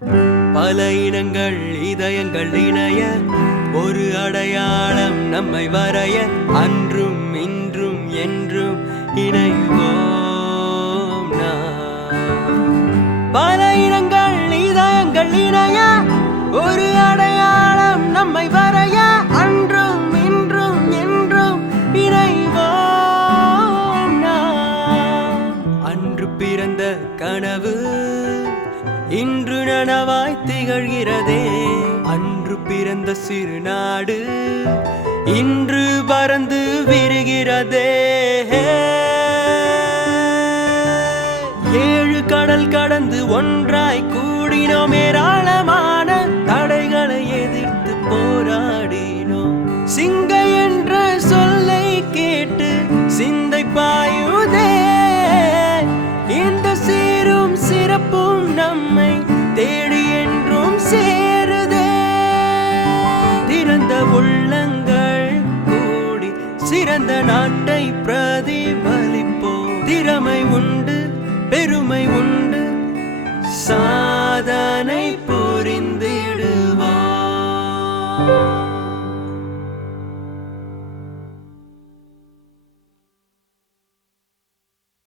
பல இனங்கள் இதயங்கள் இணைய ஒரு அடையாளம் நம்மை வரைய அன்றும் இன்றும் என்றும் இணைவோம் நாம். பல இனங்கள் இதயங்கள் இணைய ஒரு அடையாளம் நம்மை வரைய அன்றும் இன்றும் என்றும் இணைவோம் நாம். அன்று பிறந்த கனவு இன்று நனவாய் திகழ்கிறதே. அன்று பிறந்த சிறு நாடு இன்று பறந்து விரிகிறதே. 7 கடல் கடந்து ஒன்றாய் கூடினோம். ஏராளமான தடைகளை எதிர்த்து போராடினோம். சிங்கை என்ற சொல்லை கேட்டு சிந்தை பாயுதே. இந்த சீரும் சிறப்பும் நம்மை தேடி என்றும் சேருதே. திறந்த உள்ளங்கள் கூடி சிறந்த நாட்டை பிரதிபலிப்போம். திறமை உண்டு பெருமை உண்டு சாதனை புரிந்திடுவோம்.